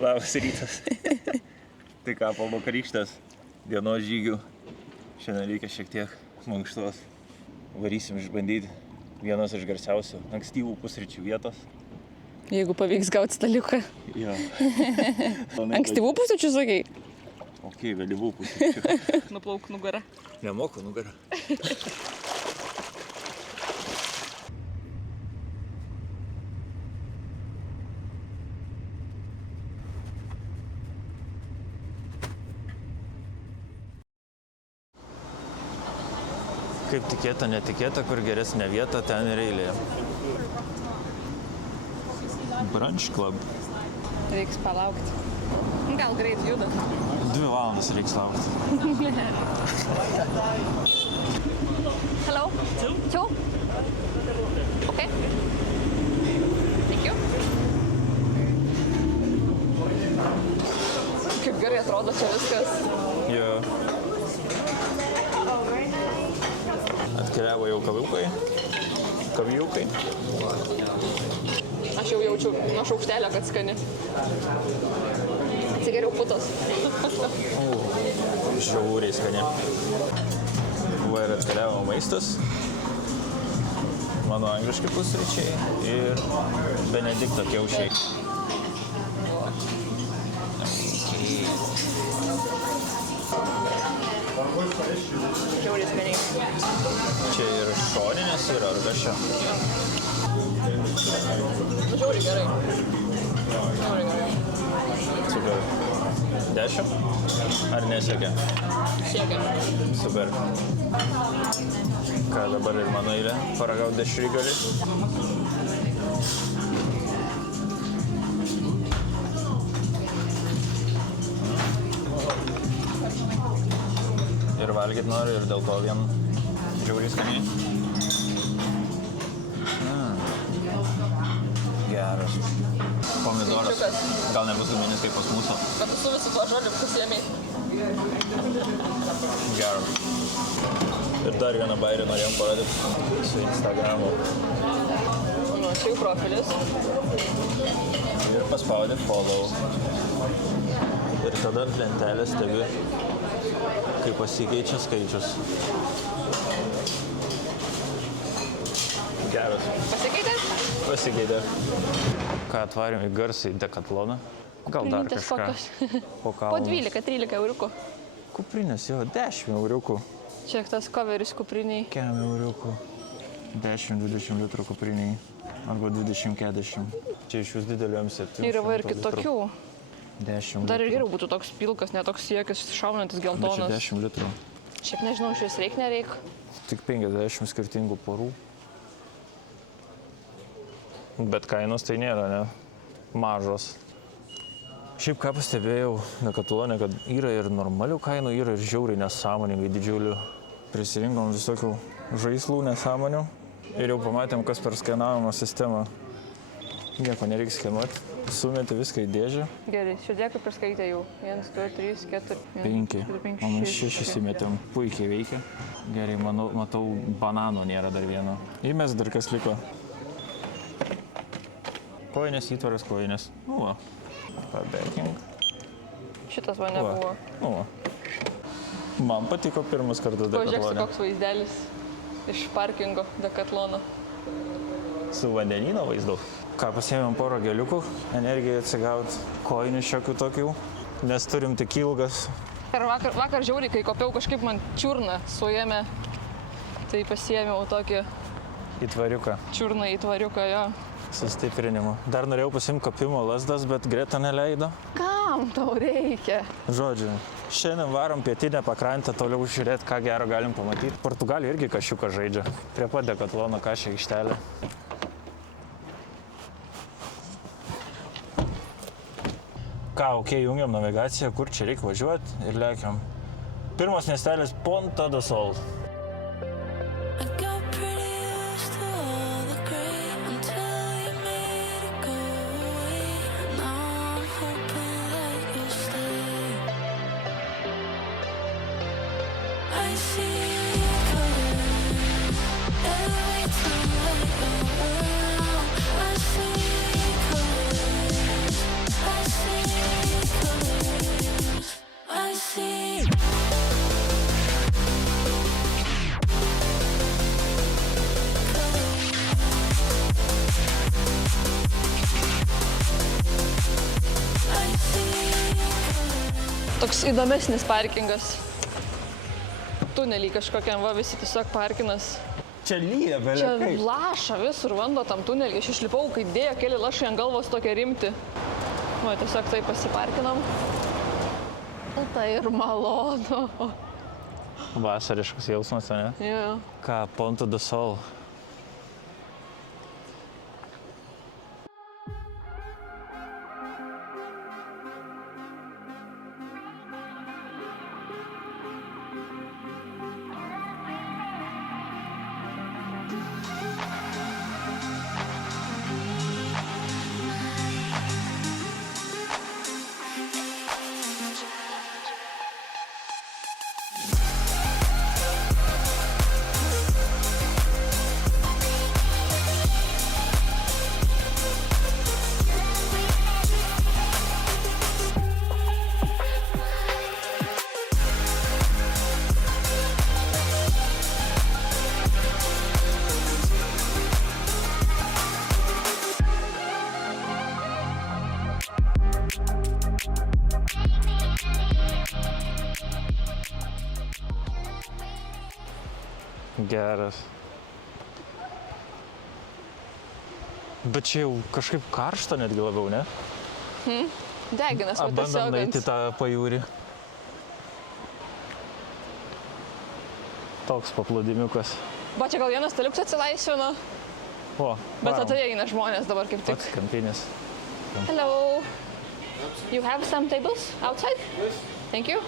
Labas rytas. Tai ką, po vakarykštės dienos žygių. Šiandien reikia šiek tiek mankštos. Varysim išbandyti vienos iš garsiausių ankstyvų pusryčių vietos. Jeigu pavyks gauti staliuką. Jo. Ankstyvų pusryčių sakai? Ok, vėlyvų pusryčių. Nuplauk nugarą. Nemoku nugarą. Kaip tikėta, netikėta, kur geresnė vieta, ten ir eilė. Brunch Club. Reiks palaukti. Gal greit juda. 2 valandas reiks laukti. Hello? Two? Okay. Thank you. Kaip gerai atrodo čia viskas. Jo. Atkeliavo jau kaviukai. Aš jau jaučiu nuo šaukštelio, kad skani. Atsigeriau putos. Žiauriai skani. Va ir atkeliavo maistas. Mano angliški pusryčiai ir Benedikto kiaušiai. Žiauriai skaniai. Čia ir šoninės yra, ar kas čia? Žiauriai gerai. Žiauriai gerai. Super. 10? Ar nesiekia? Siekia. Super. Ką dabar ir mano eilė paragauti dešrygalį? Ir valgyti noriu ir dėl to vien žiauriai skaniai. Geras. Pomidoras. Gal nebus guminis kaip pas mūsų. Bet su visu tuo žodžiu pasiėmei. Geras. Ir dar vieną bairį norėjom parodyti su Instagramu. Nu, čia jau profilis. Ir paspaudė follow. Ir tada ant lentelės stebi, kai pasikeičia skaičius. Geras. Pasikeitė? Pasikeitė. Ką atvarėm į garsą į Dekatloną? Gal dar kažką? Po 12-13 euriukų. Kuprinės, jo, 10 euriukų. Čia tas coveris kupriniai. 10 euriukų. 10-20 litrų kupriniai. Arba 20-40. Čia iš vis didelėm 700 Yra va ir kitokių. 10 Dar ir litrų. geriau būtų toks pilkas, netoks siekis, šaunantis Bet čia geltonas. 10 litrų. Šiaip nežinau, šis reik, nereik. Tik 50 skirtingų porų. Bet kainos tai nėra, ne? Mažos. Šiaip ką pastebėjau Dekathlone, kad yra ir normalių kainų, yra ir žiauriai nesąmoningai didžiulių. Prisirinkom visokių žaislų nesąmonių ir jau pamatėm, kas per skenavimo sistemą. Nieko nereikia skenuoti. Sumeti viską į dėžę. Gerai, širdė kaip ir skaitė jau. 1, 2, 3, 4, 5. O mes 6 įmetėm. Puikiai veikia. Gerai, matau, banano nėra dar vieno. Įmes dar kas liko. Kojinės, įtvaras kojinės. Nu va. Pabėkink. Šitas man nebuvo. Nu va. Man patiko pirmas kartas Pažiūrėk, Dekathlone. koks vaizdelis iš parkingo Decathlono. Su vandenyno vaizdu. Ką, pasiėmėm porą geliukų, energijai atsigauti, kojinių šiokių tokių, nes turim tik ilgas. Vakar žiauriai, kai kopiau, kažkaip man čiurną suėmė, tai pasiėmiau tokį Įtvariuką. čiurną įtvariuką, jo. Sustiprinimu. Dar norėjau pasiimti kopimo lasdas, bet Greta neleido. Kam tau reikia? Žodžiu, šiandien varom pietinę pakrantę, toliau žiūrėti, ką gero galim pamatyti. Portugalija irgi kašiuką žaidžia. Prie pat Decathlono kašė aikštelė. Ką, ok, jungiam navigaciją, kur čia reikia važiuoti ir lekiam. Pirmas miestelis Ponta do Sol. I see colors. toks įdomesnis parkingas. Tunelį kažkokiam, va, visi tiesiog parkinas. Čia lyja, belė Čia kaip. laša visur vando tam tunelį. Aš išlipau, kai dėjo keli lašai ant galvos tokia rimti. Va, tiesiog taip pasiparkinam. Tai ir malonu. Vasariškas jausmas, ne? Jo. Ką, Pont du Sol. Geras. Bet čia jau kažkaip karšta netgi labiau, ne? Deginas, va, Bandom tiesiog. nueiti tą pajūrį. Toks paplūdimiukas. Va, čia gal vienas staliukas atsilaisvino, O, bet varom. tada eina žmonės dabar kaip tik. Pats kampinis. Hello. You have some tables outside? Yes. Thank you.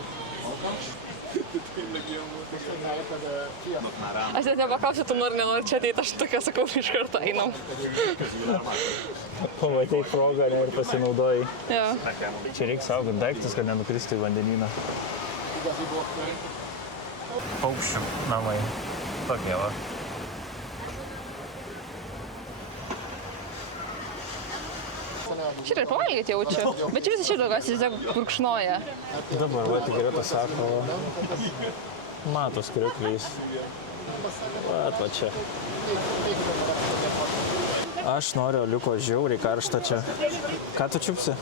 Aš net nepaklausiu, tu nenori čia ateiti, aš tokia sakau, iš karto einam. Pamatei progą, ne, ir pasinaudojai. Jo. Čia reikia saugoti daiktus, kad nenukristų į vandenyną. Paukščių namai. Tokie va. Šitą ir pavalgyti jaučiu, bet čia visi šitą daugiausiai tiesiog gurkšnoja. Dabar va, tik Greta sako, matos kriuklys. Va čia. Aš noriu aliuko, žiauriai karšta čia. Ką tu čiupsi?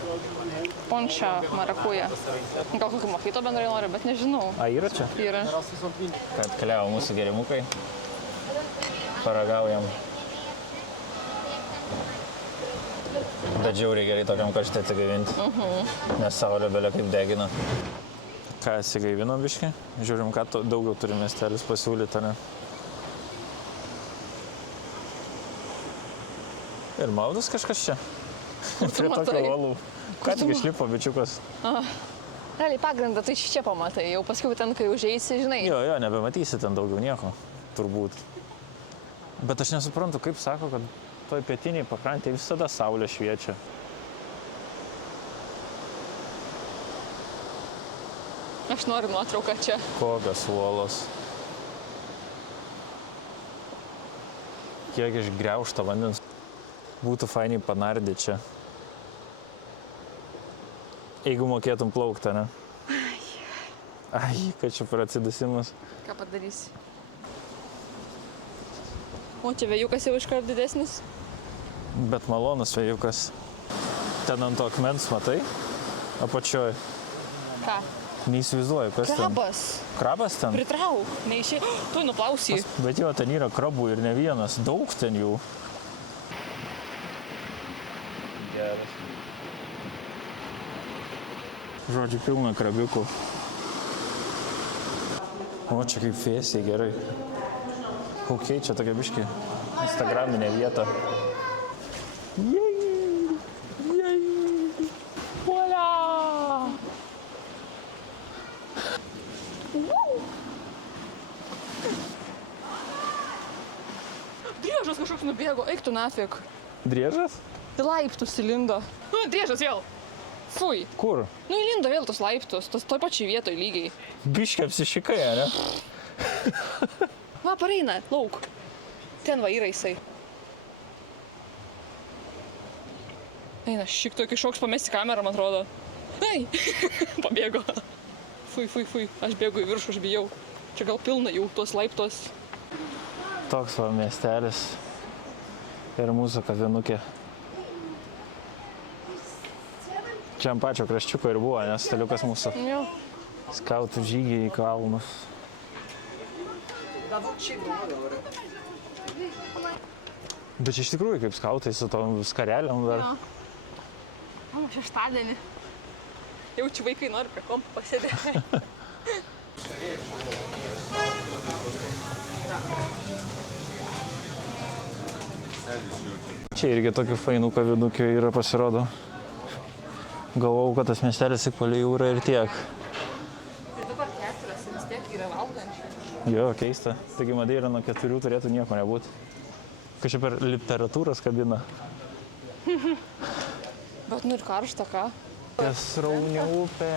Pončą marakuja. Gal kokį mojito bendrai nori, bet nežinau. A, yra čia? Yra. Kad keliavo mūsų gerimukai. Paragaujam. Bet žiauriai gerai tokiam karšte atsigaivinti. Nes saulė belė kaip degina. Ką, atsigaivinom biškį? Žiūrim, ką daugiau turi miestelis pasiūlyti, ne? Ir maudas kažkas čia? Prie tokio uolų. Ką tik išlipo bičiukas? Realiai pagrindą tai čia pamatai, jau paskui ten, kai užeisi, žinai. Jo, nebematysi ten daugiau nieko, turbūt. Bet aš nesuprantu, kaip sako, kad toj pietiniai pakrantėje visada saulė šviečia. Aš noriu nuotrauką čia. Kokios uolos. Kiek išgriaužta vandens. Būtų fainiai panardyti čia. Jeigu mokėtum plaukti, ne? Ai, kad čia per atsidusimas. Ką padarysi? O čia vėjukas jau iškart didesnis. Bet malonus vėjukas. Ten ant to akmens, matai? Apačioj. Ką? Neįsivaizduoju, kas ten. Krabas. Krabas ten? Pritrauk. Neišė. Tu nuplausi. Bet jo, ten yra krabų ir ne vienas. Daug ten jų. Geras. Žodžiu, pilna krabiukų. O, čia kaip fėsiai, gerai. Ok, čia tokia biški instagraminė vieta. Voila! Driežas kažkoks nubėgo, eik tu nafik. Driežas? Į laiptus įlindo. Nu, driežas vėl. Fui. Kur? Nu, įlindo vėl tos laiptus, tas toj pačiai vietoj lygiai. Biški apsišikai, ne? Va, pareina, lauk. Ten va yra jisai. Eina, šik tokį šoks pamesti kamerą, man atrodo. Ei, pabėgo. Fui, aš bėgu į viršų, aš bijau. Čia gal pilna jau tos laiptos. Toks va miestelis. Ir mūsų kavinukė. Čia ant pačio kraščiuko ir buvo, nes staliukas mūsų. Jo. Skautų žygiai į kalnus. Bet iš tikrųjų kaip skautai su tom skareliam dar. O, šeštadienį. Jaučiu vaikai nori prie kompo pasėdėti. Čia irgi tokių fainų kavinukių yra pasirodo. Galvojau, kad tas miestelis tik palei jūrą ir tiek. Tai dabar 4 vis tiek yra valgančių. Jo, keista. Taigi Madeira nuo 4 turėtų nieko nebūti. Kažkaip per literatūros kabina. Bet nu ir karšta, ką? Sraunio upė.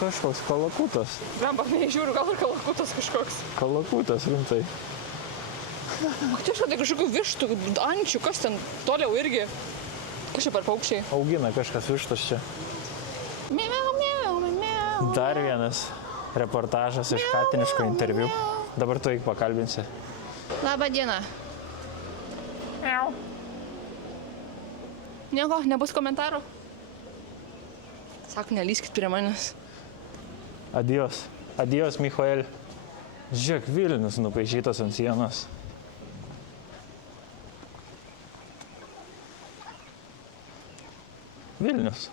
Kažkoks kalakutas. Blemba, neįžiūriu, gal ir kalakutas kažkoks. Kalakutas, rimtai. Tiesiog tai kažkokių vištų, ančių, kas ten toliau irgi. Kas čia per paukščiai? Augina kažkas vištas čia. Miau, miau, miau. Dar vienas reportažas iš Katiniško interviu. Dabar tu eik pakalbinsi. Labą dieną. Miau. Nieko, nebus komentarų? Sako, nelyskit prie manęs. Adios. Adios, Michael. Žiūrėk, Vilnius nupaišytas ant sienos. Vilnius.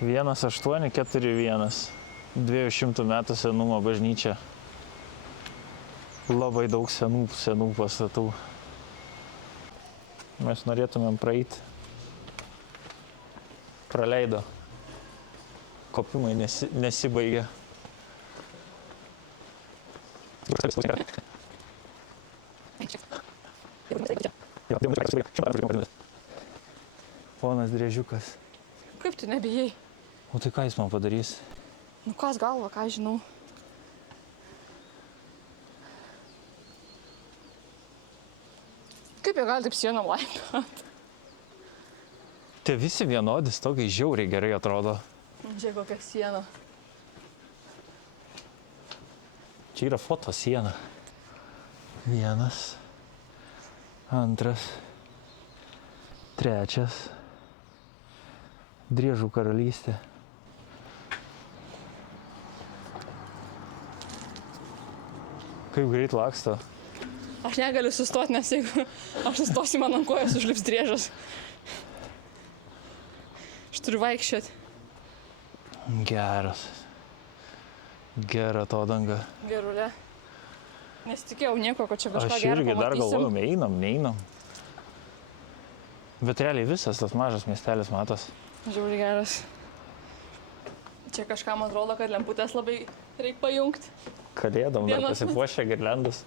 1841. 200 metų senumo bažnyčia. Labai daug senų pastatų. Mes norėtumėm praeiti. Praleido. Kopimai nesibaigia. Ponas Driežiukas. Kaip tu nebijai? O tai ką jis man padarys? Nu kas galva, ką žinau. Kaip jie gali taip sienom laipiot? Tie visi vienodi, stogai žiauriai gerai atrodo. Žiūrėk, kokia siena. Čia yra fotosiena. 1, 2, 3. Driežų karalystė. Kaip greit laksto. Aš negaliu sustoti, nes jeigu aš sustosiu, man ant kojos užlips driežas. Aš turiu vaikščioti. Geras. Gera to danga. Gerulė. Nesitikėjau nieko, kad čia kažką Aš gero irgi dar pamatysim. galvojom, einam. Bet realiai visas tas mažas miestelis matos. Žiauriai geras. Čia kažką man atrodo, kad lemputės labai reikia pajungti. Kalėdom dar Vienas. pasipuošę girliandas.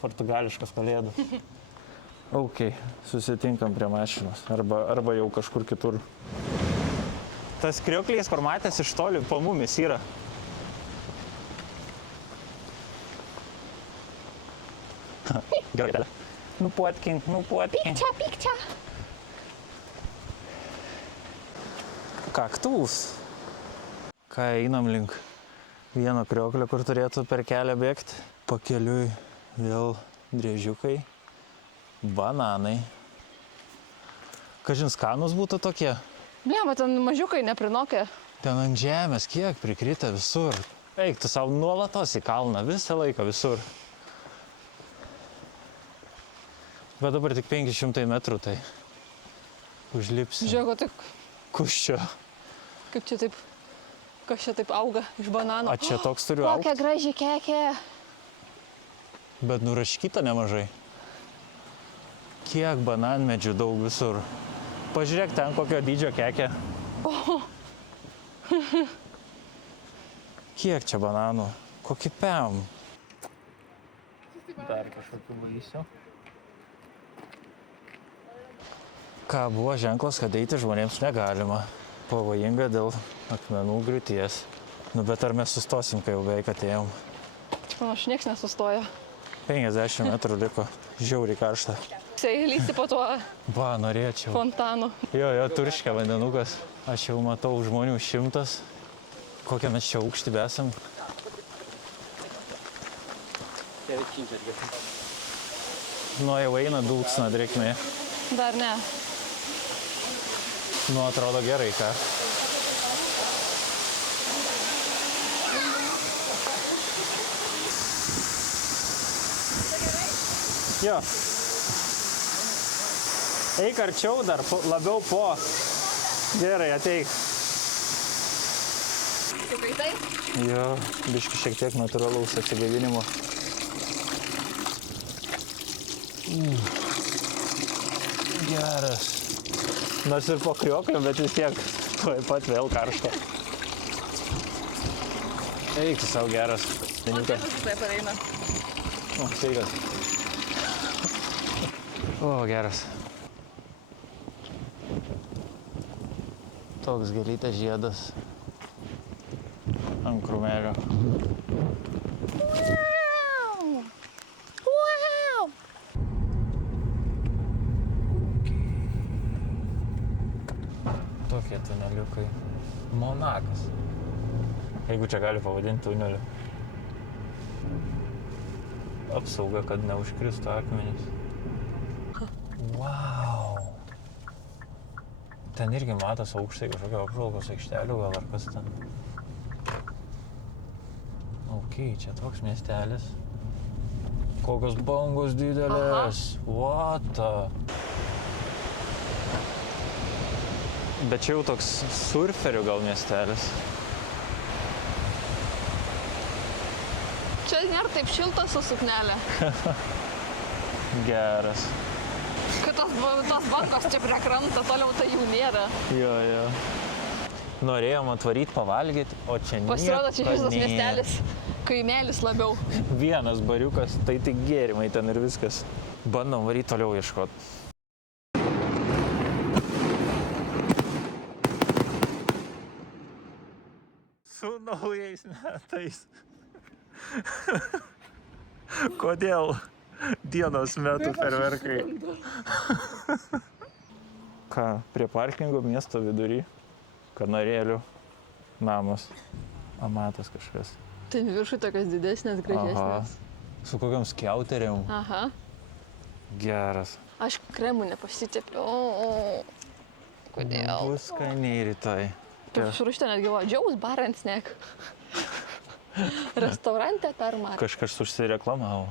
Portugališkas kalėdas. Ok, susitinkam prie mašinos. Arba jau kažkur kitur. Tas krioklis, kur matęs iš toli, po mumis yra. Gerai. Nupuotkink. Pykčia. Kaktus. Ką einam link vieno krioklio, kur turėtų per kelią bėgti. Pakeliui vėl driežiukai, bananai. Kažin skanus būtų tokie. Bliema, ten mažiukai neprinokė. Ten ant žemės kiek prikritę visur. Eik tu savo nuolatos į kalną, visą laiką visur. Bet dabar tik 500 metrų, tai užlipsim. Žiūrėk, tik Kuščio. kaip čia taip, kas čia taip auga iš banano. A čia toks turiu augti. Kokia graži kekė. Bet nuraškyta nemažai. Kiek bananmedžių daug visur. Pažiūrėk ten kokio dydžio kekė. Kiek čia bananų? Kokį pem? Dar kažkokių vaisių. Ką buvo ženklas, kad eiti žmonėms negalima. Pavojinga dėl akmenų griūties. Nu bet ar mes sustosim, kai jau beveik atėjom? Panašu, nieks nesustoja. 50 metrų liko. Žiauriai karšta. Lysti po tuo Va, norėčiau. fontanu. Jo, turškia vandenukas. Aš jau matau žmonių 100. Kokią mes čia aukštį besam? Nu, jau eina dulksna drėkmė. Dar ne. Nu, atrodo gerai, ką. Jo. Eik arčiau dar, labiau po. Gerai, ateik. Tu kaitai? Jo, biški šiek tiek natūralaus atsigaivinimo. Geras. Nors ir po krioklio, bet vis tiek tuoj pat vėl karšta. Eik, tu savo geras. O čia visai pareina. O, sveikas. O, geras. Toks gėlytas žiedas ant krūmelio. Tokie tuneliukai. Monakas. Jeigu čia gali pavadinti tuneliu. Apsauga, kad neužkristų akmenys. Wow. Ten irgi matos aukštai kažkokio apžvalgos aikštelių, gal ar kas ten. Ok, čia toks miestelis. Kokios bangos didelės. What the? Bet čia jau toks surferių gal miestelis. Čia nėra taip šilta su suknelė. Geras. Kad tos bangos čia prie krantą, toliau tai jų nėra. Jo. Norėjom atvaryti pavalgyti, o čia nieko nėra. Pasirodo, čia visas miestelis, kaimelis labiau. Vienas bariukas, tai tik gėrimai ten ir viskas. Bandom varyti toliau ieškoti. Su naujais metais. Kodėl dienos metu fejerverkai? Ką, prie parkingo miesto vidury? Kanarėlių namas. Amatas kažkas. Ten viršui tokios didesnės, gražesnės. Su kokiam skiauteriam. Aha. Geras. Aš kremų nepasitepiau. Kodėl? Bus skaniai rytoj. Surašyta netgi Joe's Bar and Snack. Restaurante Tarmar. Kažkas užsireklamavo.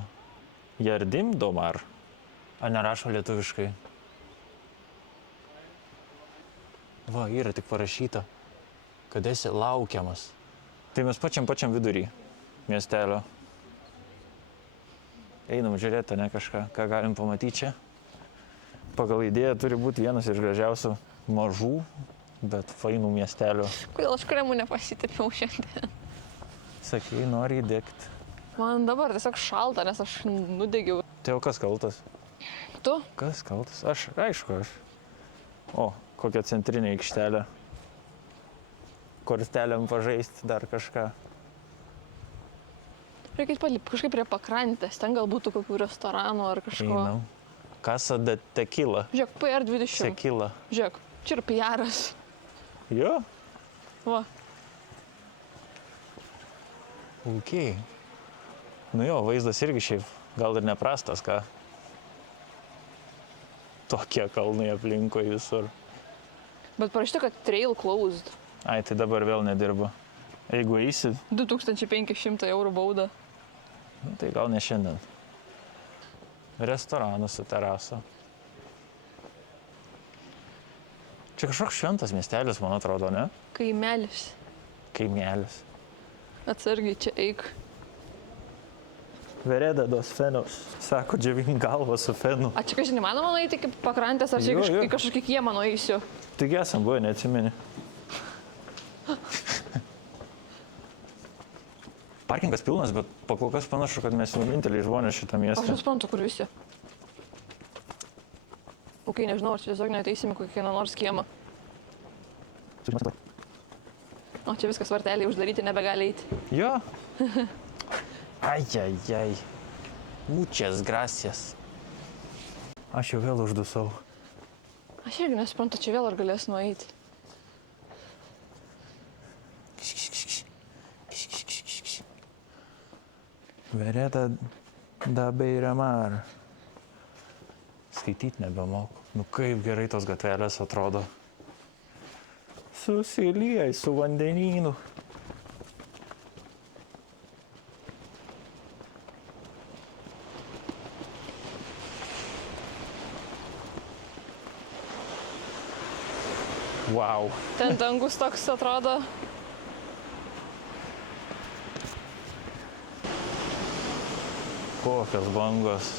Jardim Domar. A nerašo lietuviškai. Va, yra tik parašyta, kad esi laukiamas. Tai mes pačiam vidury miestelio. Einam žiūrėti, ne kažką, ką galim pamatyti čia. Pagal idėją turi būti vienas iš gražiausių mažų, bet fainų miestelio. Kodėl aš kremų nepasitepiau šiandien? Sakei, nori įdegti. Man dabar tiesiog šalta, nes aš nudegiau. Tai o kas kaltas? Tu? Kas kaltas? Aišku. O, kokia centrinė aikštelė. Kortelėm pažaisti dar kažką. Reikia palipti kažkaip prie pakrantės, ten gal būtų kokių restoranų ar kažko. Einam. Casa de tequila. Žiūrėk, PR20. Tequila. Žiūrėk, čia yra PR'as. Jo? Va. Ok. Nu jo, vaizdas irgi šiaip gal ir neprastas, ką. Tokie kalnai aplinkui visur. Bet parašyta, kad trail closed. Ai, tai dabar vėl nedirba. Jeigu eisi, 2500 eurų bauda. nu, tai gal ne šiandien. Restoranas su terasa. Čia kažkoks šventas miestelis, man atrodo, ne? Kaimelis. Kaimelis. Atsargiai čia eik. Vereda dos fenos. Sako, džiavink galvą su fenu. A čia kažkaip nemanoma nueiti iki pakrantės, ar čia Jo, jo. į kažkokį kiemą nueisiu? Tik esam buvę, neatsimeni. Parkingas pilnas, bet pakolkas panašu, kad mes vieninteliai žmonės šitą Aš miestą. nesuprantu, kur visi. Ok, nežinau, ar čia tiesiog neateisim į kokį nors kiemą. O čia viskas varteliai uždaryti, nebegali eiti. Jo. Ai. Muchas gracias. Aš jau vėl uždusau. Aš irgi nesuprantu, čia vėl ar galės nueiti. Vereda da Beiramar. Skaityti nebemoku. Nu kaip gerai tos gatvelės atrodo. Susiliej su vandenynu. Wow. Ten dangus toks atrodo. Kokios bangos.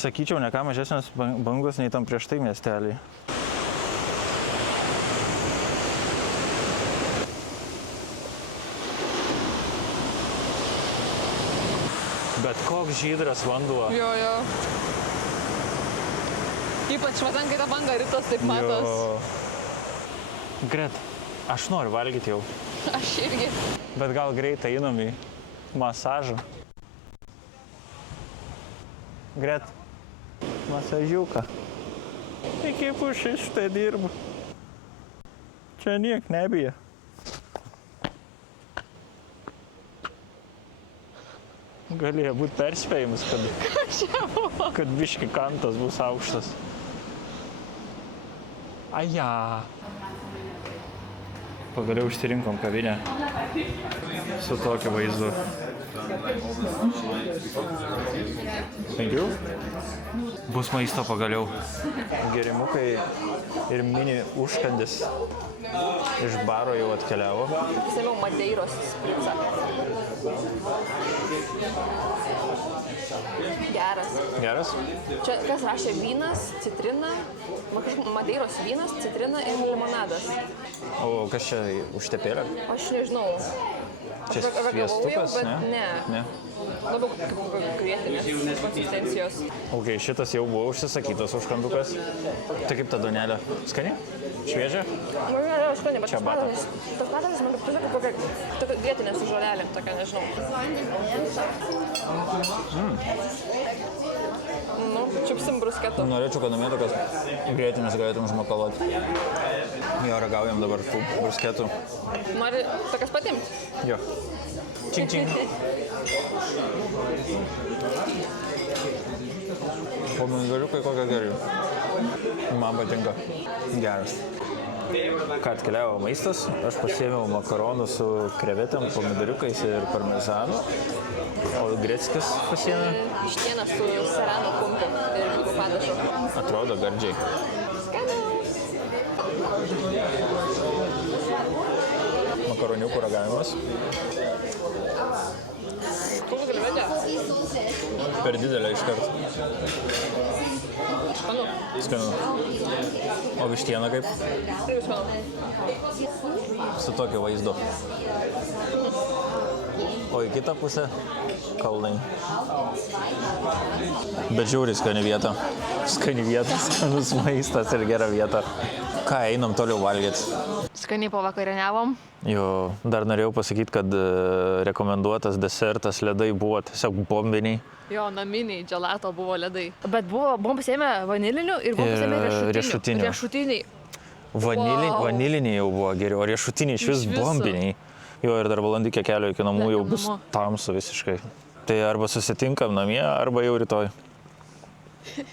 Sakyčiau, ne ką mažesnės bangos nei tam prieš tai miestelį. Bet koks žydras vanduo. Jo. Ypač va ten, kai ta banga rytas taip matos. Jo. Gret, aš noriu valgyti jau. Aš irgi. Bet gal greitai einam į masažą. Gret, masažiuką. Iki pušis štai dirbu. Čia niek nebija. Galėjo būti perspėjimas, kad biški kantas bus aukštas. Aja. Pagaliau išsirinkom kavinę su tokiu vaizdu. Thank you. Bus maisto pagaliau. Gėrimukai ir mini užkandis iš baro jau atkeliavo. Sėmiau Madeiros spricą. Geras. Geras? Čia kas rašė vynas, citrina, Madeiros vynas, citrina ir limonadas. O kas čia užtepėlė? Aš nežinau. Čia Aš ragavau jau, sviestukas, bet ne. Labiau kaip grietinės konsistencijos. Ok, šitas jau buvo užsisakytas užkandukas. Tai kaip ta duonelė? Skani? Šviežia? Nu, jo, skani, bet Čia bata. tas padaras man kaip kokia grietinė su žolelė, tokia, nežinau. Nu, čiupsim brusketų. Norėčiau, kad namie tokias grietinės galėtum žmakaloti. Jo, ragaujam dabar tų brusketų. Nori tokias patimt? Jo. Čing, čing. Pomidoriukai kokie geri. Man patinka. Geras. Ką atkeliavo maistas, aš pasiėmiau makaronų su krevetėm, pomidoriukais ir parmezanu. O Greckis pasiėmė? Vištieną su serano kumpiu ir žuvų padažu. Atrodo gardžiai. Makaroniukų ragavimas. Koks galvedė? Per didelė iškart. Skanu. Skanu. O vištiena kaip? Tai skanu. Su tokiu vaizdu. O į kitą pusę kalnai. Bet žiūri skani vieta. Skani vieta, skanus maistas ir gera vieta. Ką, einam toliau valgyti? Skaniai pavakarieniavom. Jo, dar norėjau pasakyti, kad rekomenduotas desertas ledai buvo tiesiog bombiniai. Jo, naminiai gelato buvo ledai. Bet buvom pasiėmę vanilinių ir buvom pasiėmę riešutinių. Riešutiniai. Vaniliniai jau buvo geri, o riešutiniai iš vis bombiniai. Jo, ir dar valandį kelio iki namų jau bus tamsu visiškai. Tai arba susitinkam namie, arba jau rytoj.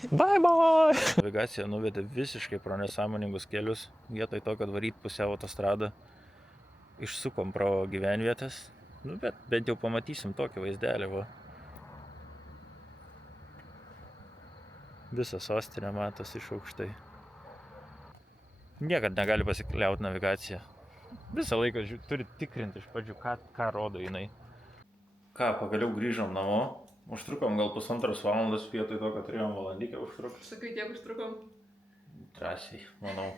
Bye bye! Navigacija nuvedė visiškai pro nesąmoningus kelius. Vietoj to, kad varyt pusiau autostradą, išsukom pro gyvenvietės. Nu, bet bent jau pamatysim tokį vaizdelį, va. Visą sostinę matosi iš aukštai. Niekad negali pasikliauti navigacija. Visą laiką turi tikrinti iš pradžių, ką rodo jinai. Ką, pagaliau grįžom namo. Užtrukom gal 1,5 valandos vietoj to, kad turėjom valandikę užtrukt. Sakai, tiek užtrukom? Drąsiai, manau.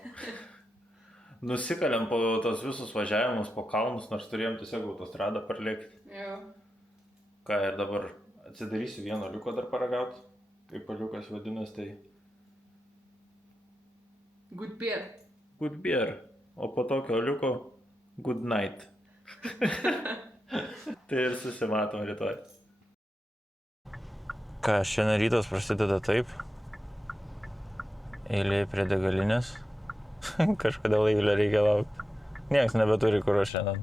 Nusikalėm po tos visus važiavimus po kalnus, nors turėjom tiesiog autostradą parlėkti. Jo. Ką, ir dabar atsidarysiu vieno liuko dar paragaut. Kaip liukas vadinas, tai... Good beer. Good beer. O po tokio liuko good night. Tai ir susimatom rytoj. Ką, šiandien rytas prasideda taip. Eilė prie degalinės. Kažkodėl eilę reikia laukti. Niekas nebeturi kuro šiandien.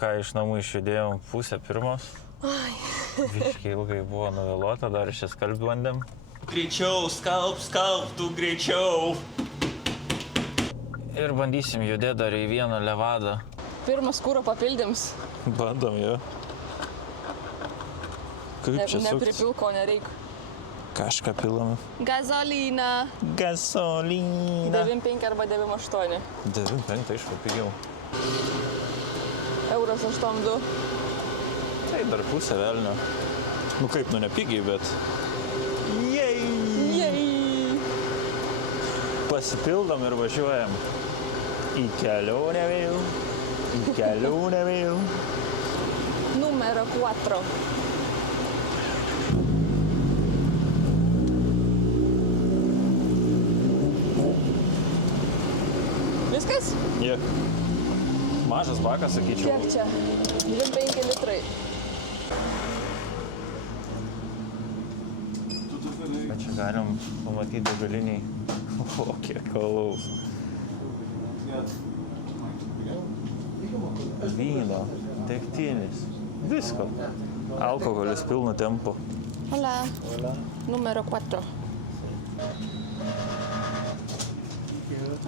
Ką, iš namų išjudėjom 2:30. Biškai ilgai buvo nuvėluota, dar šią skalbt bandėm. Greičiau, skalb, tu greičiau. Ir bandysim judėti dar į vieną levadą. Pirmas kūro papildyms. Bandom, jo. Kaip čia suktis? Nepripil, ko nereik. Kažką pilam. Gazolyną. Gasolyną. 9,5 arba 9,8. 9,5 tai aišku pigiau. Euras 8,2. Tai dar pusę velnio. Nu kaip, nu nepigiai, bet... Jei! Jei. Pasipildom ir važiuojam. Į kelionę vėl. Į kelionę vėl. Numero 4. Viskas? Jie. Mažas bakas, sakyčiau. Kiek čia? 25 litrai. Bet čia galim pamatyti degaliniai. O, kiek kalaus. Vyno, degtinis, visko. Alkoholis pilnu tempu. Hola. Numero 4.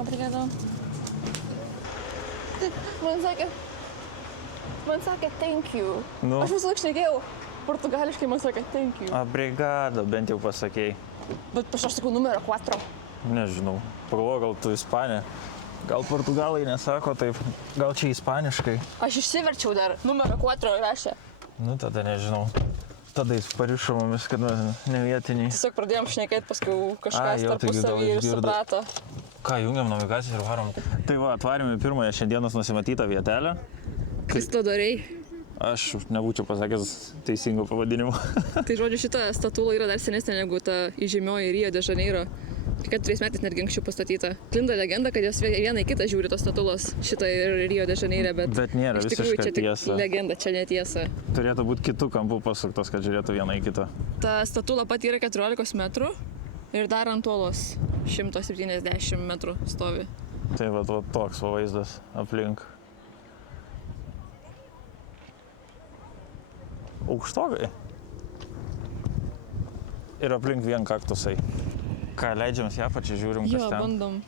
Obrigado. Man sakė thank you. Nu. Aš visą laiką šnekėjau portugališkai, man sakė thank you. Obrigado, bent jau pasakėjai. Bet aš sakau numero 4. Nežinau, pagalvoju, gal tu ispanė. Gal portugalai nesako taip, gal čia ispaniškai. Aš išsiverčiau dar. Numero 4 rašė. Nu, tada nežinau. Tada jis parišo mumis, kad mes ne vietiniai. Tiesiog pradėjom šnekėti, paskui kažkas jo, taigi gal tarpusavį ir išgirdo. suprato. Ką, jungiam navigaciją ir varom. Tai va, atvarėme pirmąją šiandienos nusimatytą vietelę. Kas to darei? Aš nebūčiau pasakęs teisingo pavadinimo. Tai žodžiu, šita statula yra dar senesnė negu ta įžymioji Rio de Janeiro. 4 metais netgi anksčiau pastatyta. Klinda legenda, kad jos viena į kitą žiūri tos statulos. Šitą ir Rio de Janeiro, Bet nėra iš tikrųjų visiška čia tik tiesa. legenda, čia netiesa. Turėtų būti kitų kampų pasuktos, kad žiūrėtų vieną į kitą. Ta statula pat yra 14 metrų ir dar ant uolos 170 metrų stovi. Tai va toks va vaizdas aplink. Aukštokai. Ir aplink vien kaktusai. Ką, leidžiams ją pačią žiūrim, kas Jo, ten. bandom.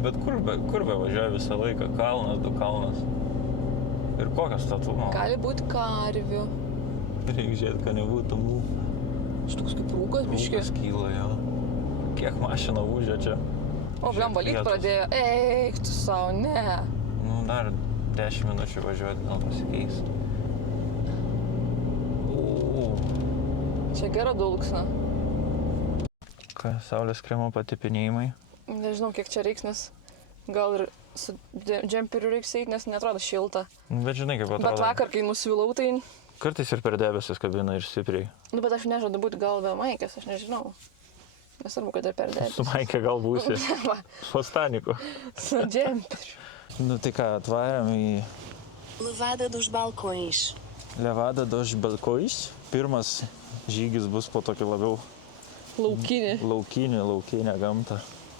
Bet kur be važiuoja visą laiką? Kalnas, du kalnas. Ir kokios statumo? Gali būti karvių. Reikia žiūrėti, kad nebūtų mūsų. Šitoks kaip rūkas, biški. Rūkas kyla, jo. Kiek mašina ūžia čia. O, blem, valyt Vietos. pradėjo. Eik, tu savo, ne. Nu, dar 10 minučių važiuoti, gal pasikeis. Čia gera dulksna. Ką, saulės kremo patipinėjimai? Nežinau, kiek čia reiks, nes gal ir su džemperiu reiks eiti, nes netrodo šilta. Bet žinai, kaip atrodo. Bet vakar, kai nusivilau, tai... Kartais ir per debesis kabina ir stipriai. Nu, bet aš nežadu būti gal be maikės, aš nežinau. Nesvarbu, kad ir per debesis. Su maikė gal būsi. Va, Su staniku. su džemperiu. Nu tai ką, atvarėm į Levada dos balcões. Levada dos Balcões. Pirmas žygis bus po tokį labiau Laukinį. laukinę gamtą.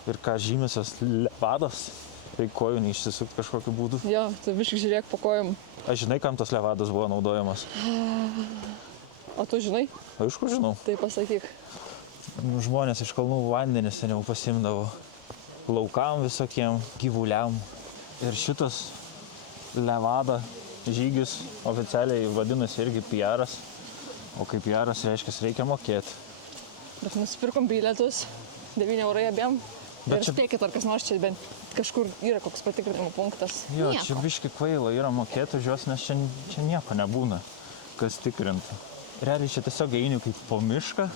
Ir ką žymisios levados. Reikia kojų neišsisukti kažkokiu būdu. Jo, tu biškai žiūrėk po kojom. Aš žinai, kam tos levados buvo naudojamos? O tu žinai? Aišku, žinau. Tai pasakyk. Žmonės iš kalnų vandenį seniau pasimdavo laukam visokiem, gyvuliam. Ir šitas levada žygis oficialiai vadinasi irgi PR'as. O kaip PR'as reiškia, reikia mokėti. Bet nusipirkom bilietus, 9 eurai abiem. Bet Ir čia- spėkit, ar kas nors čia bent kažkur yra koks patikrinimo punktas. Jo, Nieko. čia biški kvaila yra mokėti už juos, nes čia nieko nebūna, kas tikrinti. Realiai čia tiesiog eini kaip po mišką,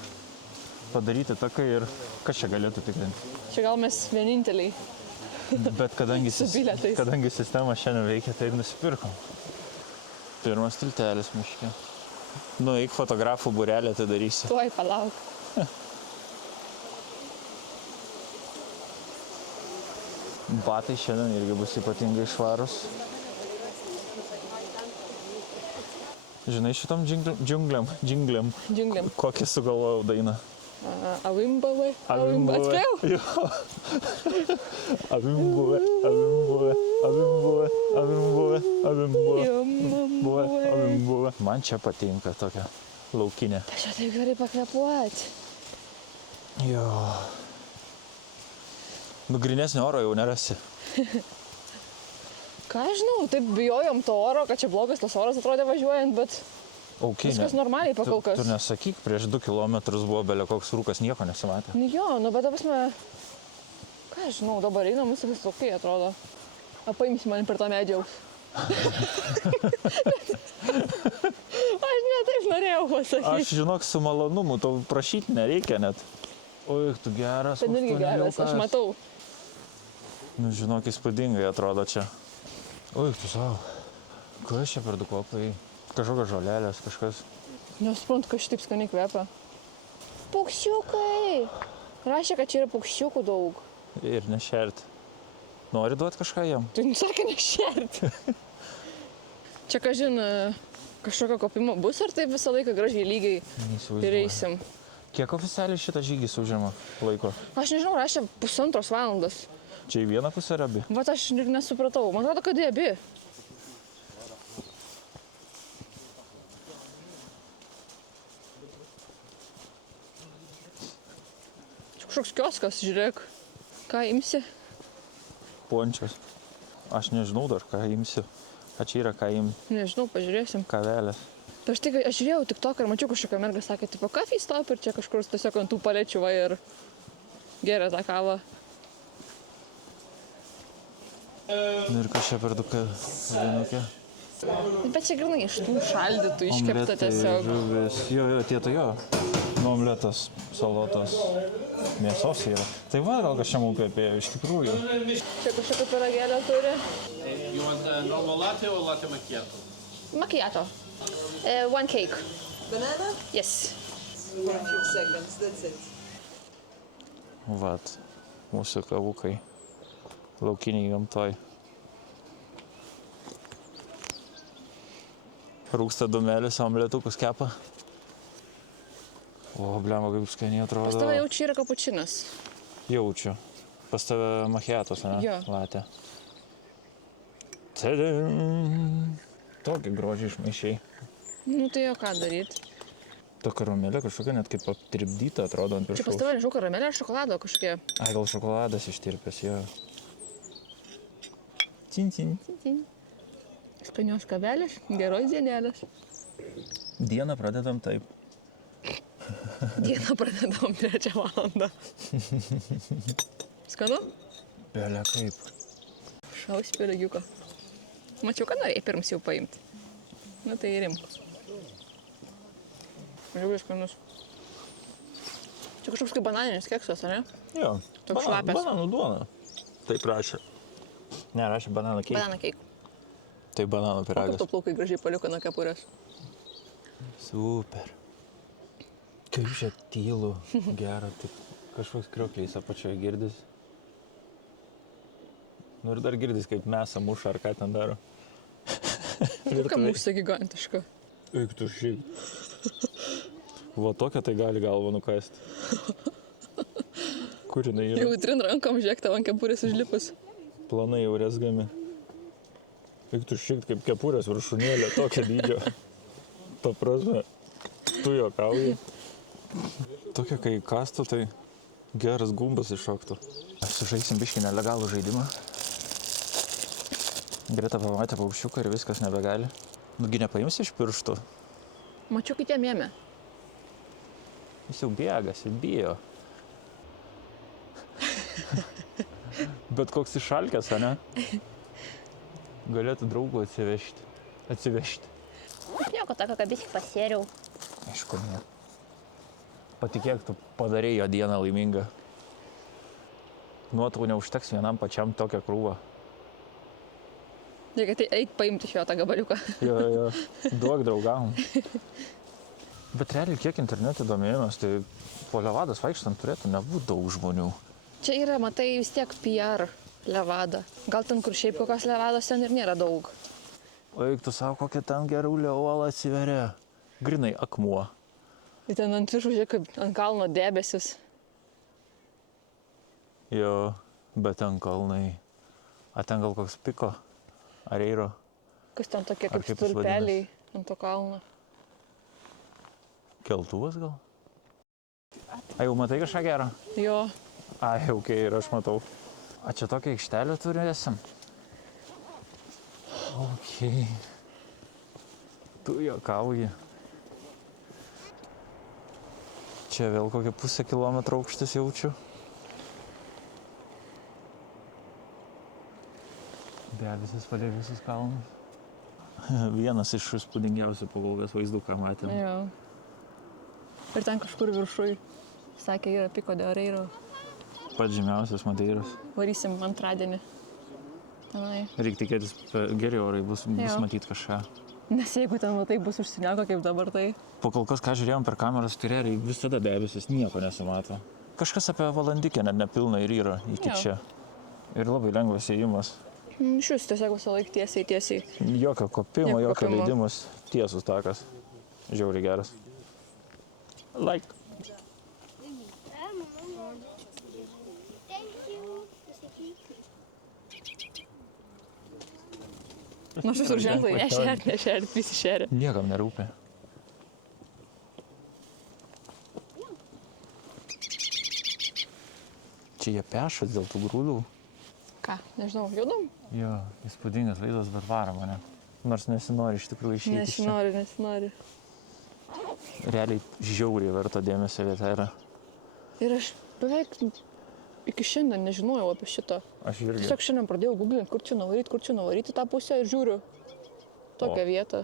padaryti taką ir kas čia galėtų tikrinti. Čia gal mes vieninteliai. Bet kadangi, Su bilietais. kadangi sistema šiandien veikia, tai ir nusipirkom. Pirmas tiltelis miške. Nu, eik fotografų būrelį atidarysi. Tuoj palauk. Batai šiandien irgi bus ypatingai švarus. Žinai, šitom džiungliam, Džiungliam. kokį sugalvojau dainą? Avimbavai. Atspėjau? Jo. Avimbuvė, avimbuvė, avimbuvė, avimbuvė, avimbuvė, avimbuvė. Man čia patinka tokia laukinė. Aš čia taip gerai pakvepuoti. Jo. Nu, grinesnio oro jau nerasi. Ką aš žinau, taip bijojom to oro, kad čia blogas tas oras atrodė važiuojant, bet Okay, viskas normaliai pakol kas. Tu nesakyk, prieš 2 kilometrus buvo belė koks rūkas, nieko nesimatė. Nu jo, nu bet prasme, ką aš žinau, dabar einam viskas tokai atrodo. Paimsi mane per tą medžiaus. Aš ne taip norėjau pasakyti. Aš žinok, su malonumu, tau prašyti nereikia net. Oi, tu geras. Ten irgi geras, aš matau. Nu, žinok, įspūdingai atrodo čia. Oi, tu savo. Kas čia per 2 kopai? Kažkokios žolelės, kažkas. Nesuprantu, kad šitaip skaniai kvepia. Paukščiukai! Rašė, kad čia yra paukščiukų daug. Ir nešerti. Nori duoti kažką jam? Tai sakė nešerti. Čia, kažin, kažkokio kopimo bus, ar taip visą laiką gražiai lygiai ir eisim? Kiek oficialiai šitas žygis užima laiko? Aš nežinau, rašė 1,5 valandos. Čia į vieną pusę ar abi? Vat aš ir nesupratau. Man atrodo, kad į abi. Čia kažkoks kioskas, žiūrėk. Ką imsi? Pončias. Aš nežinau dar, ką imsiu. A čia yra ką imti. Nežinau, pažiūrėsim. Kavelės. Prieš tai, aš žiūrėjau TikTok ir mačiau kažkokią mergą, sakė, tipo, coffee stop ir čia kažkur tiesiog ant tų palečių va ir geria tą kavą. Nu ir kas čia per 2 vienokė? Bet čia grinai iš tų šaldytų iškepta tiesiog. Žuvis. Jo, tieto jo. Nu, omletas, salotas, mėsos yra. Tai va, gal kažkam upėpėjo iš tikrųjų. Čia kažkokia pyragėlė turi. You want a normal latte or latte macchiato? Macchiato. One cake. Banana? Yes. For a few seconds, that's it. Vat, mūsų kavukai. Laukiniai gamtoj. Rūksta dumelis, omletukus kepa. O, blemba, kaip skaniai atrodo. Pas tave jau čia yra kapučinas. Jaučiu. Pas tave macchiatos, ne? Jo. Latė. Tadam! Tokį grožį išmaišiai. Nu tai jau ką daryti. Ta karamelė kažkokia net kaip aptirpdyta atrodo ant Čia pas viršaus. tave nežinau karamelė ar šokolado kažkokie. Ai, gal šokoladas ištirpęs, jo. Cin. Skanios kavelės, geros dienelės. Dieną pradedam taip. Dieną pradedam 3 valandą. Skanu? Belia kaip. Šaus pyragiuką. Mačiau, kad norėjai pirms jau paimti. Nu tai ir imk. Žiūrėjau skanus. Čia kažkoks kaip bananinis keksas, ar ne? Jo. Toks šlapias. Bananų duona. Taip rašė. Ne, rašė bananų keik. Banana cake. Tai bananų O kaip pyragas. tu plaukai gražiai paliko nuo kepurės? Super. Kaip čia tylu, gera, tik kažkoks kriokliais apačioje girdis. Nu ir dar girdis, kaip mesa muša ar ką ten daro. Kokia mūsų gigantiška. Eik tu šiaip. Va tokia tai gali galvą nukasti. Kur jinai yra? Jau trin rankom žiūrėk tavo ant kepurės užlipus. Planai jau rezgami. Eik tu šiaip kaip kepurės viršūnėlė, tokio dydžio. Ta prasme, tu juokauji. Tokia, kai kastų, tai geras gumbas iššoktų. Sužaisim biškį nelegalų žaidimą. Greta pamatė paukščiuką ir viskas nebegali. Nugi nepaimsi iš pirštų? Mačiau, kaip jam ėmė. Jis jau bėgas, jis bijo. Bet koks išalkęs, ane? Galėtų draugų atsivežti. Nieko tokio, kad biškį pasėriau. Aišku, ne. Patikėk, tu padarei jo dieną laimingą. Nuotrau neužteks vienam pačiam tokią krūvą. Reikia tai eik paimti iš jo tą gabaliuką. Jo, duok draugam. Bet realiai, kiek internete domėjomės, tai po Levadas vaikštant turėtų nebūti daug žmonių. Čia yra, matai, vis tiek PR Levada. Gal ten, kur šiaip kokios Levados ten ir nėra daug. O eik tu savo, kokia ten gerulė uola atsiveria. Grinai akmuo. Ir ten ant viršų, žiūrėk, kaip ant kalno debesis. Jo, bet ten kalnai. A ten gal koks piko? Ar eiro? Kas ten tokie Ar kaip kaip jis stulpeliai ant to kalno. Keltuvas gal? A, jau matai kažką gerą? Jo, Ai, okei, ir aš matau. A čia tokią aikštelę turėsim? Ok. Tu juokauji. Čia vėl kokią pusę kilometro aukštis jaučiu. Debesis palei visus kalnus. Vienas iš įspūdingiausių Pavolgės vaizdų, ką matėme. Jo. Ir ten kažkur viršui. Sakė, yra Piko de Oreiro. Pats žymiausias Madeiros. Varysim antradienį. Tenai. Reikia tikėtis, geri orai bus matyti kažką. Nes jeigu ten matai bus užsiniego kaip dabar, tai... Po kol kas, ką žiūrėjom per kameras, tai realiai visada debesis, nieko nesimato. Kažkas apie valandikę net nepilna ir yra iki čia. Ir labai lengvas ėjimas. Šius tiesiog visą laiką tiesiai. Jokio kopimo, Nieko jokio kopimo. leidimas, tiesus takas. Žiauriai geras. Like. Nu, visur ženklai, nešert, visi šeria. Niekam nerūpi. Čia jie pešas dėl tų grūdų. Ką, nežinau, judam? Jo, įspūdingas vaizdas, bet varo mane. Nors nesinori iš tikrųjų išeiti iš čia. Nesinori. Realiai žiauriai verta dėmesio vieta yra. Ir aš beveik iki šiandien nežinojau apie šitą. Aš irgi. Tiesiog šiandien pradėjau googlinti, kur čia nuvaryti tą pusę ir žiūriu tokią vietą.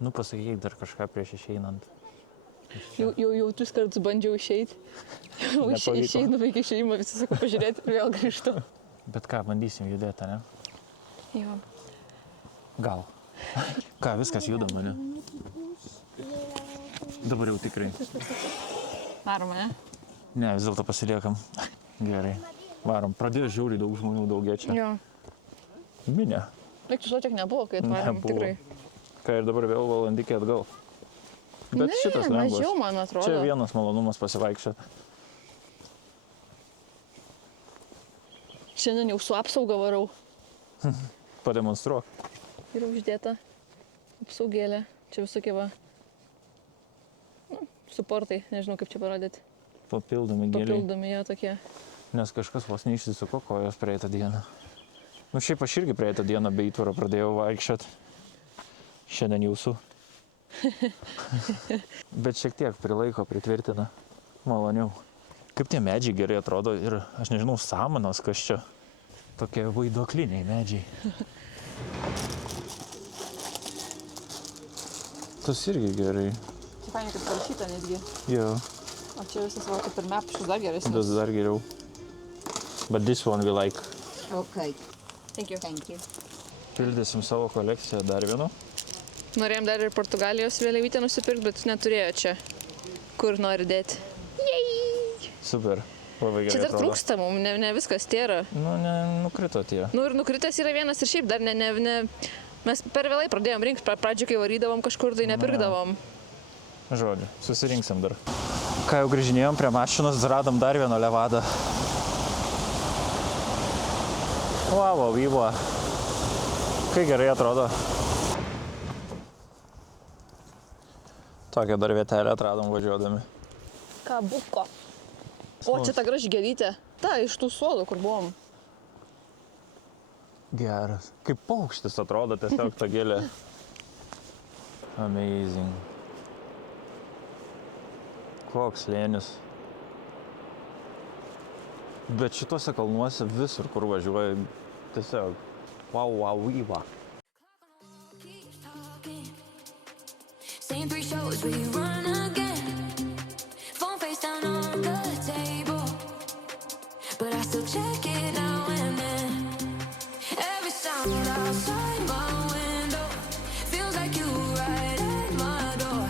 Nu, pasakyk dar kažką prieš išeinant. Jau 3 kartus bandžiau išeiti. Nepavyko. Išeinu iki išėjimo, visi sako pažiūrėti ir vėl grįžtu. Bet ką, bandysim judėti, ne? Jo. Gal. Ką, viskas judama, ne? Dabar jau tikrai. Varom, ne? Ne, vis dėlto pasiliekam. Gerai. Varom. Pradėjo žiauriai daug žmonių daugė čia. Jo. Minė. Liktų tiek nebuvo, kai atvarėm, Nebuvo. tikrai. Ką ir dabar vėl valandikė atgal. Bet šitas Ne, lengvas. mažiau, man atrodo. Čia vienas malonumas pasivaikščioti. Šiandien jau su apsauga varau. Pademonstruok. Yra uždėta apsaugėlė. Čia visokie va. Nu, suportai, nežinau kaip čia parodyti. Papildomi gėliai. Papildomi jie tokie. Nes kažkas vos neišsisuko kojos praeitą dieną. Nu šiaip aš irgi praeitą dieną be įtvaro pradėjau vaikščioti. Šiandien jūsų. Bet šiek tiek prilaiko, pritvirtina. Maloniau. Kaip tie medžiai gerai atrodo ir aš nežinau, samanos kas čia. Tokie vaiduokliniai medžiai. Tas irgi gerai. Čia fainai, kad parašyta netgi. Jo, O čia visas va, kaip ir mepšus dar geresnis. tas dar geriau. But this one we like. Okay, Thank you. thank you. Pildysim savo kolekciją dar vienu. Norėjom dar ir Portugalijos vėliavytę nusipirkti, bet neturėjo čia. Kur nori dėti. Super. Labai gerai Čia dar atrodo. trūksta mums, ne viskas tėra. Nu, nukrito tie. Nu ir nukritęs yra vienas ir šiaip dar ne. Mes per vėlai pradėjom rinkti, pradžioje kai varydavom kažkur, tai nepirkdavom. Žodžiu, susirinksim dar. Ką jau grįžinėjom prie mašinos, radom dar vieną levadą. Vau, vyvo. Kai gerai atrodo. Tokią dar vietelę atradom važiuodami. Ką buko? O, čia ta graži gėlytė. Ta, iš tų suolų, kur buvom. Geras. Kaip paukštis atrodo tiesiog ta gėlė. Amazing. Koks slėnis. Bet šituose kalnuose visur, kur važiuoja, tiesiog wow, vyva. Same 3 shows, we run again. Phone face down on the table, but I still check it now and then. Every sound outside my window feels like you right at my door.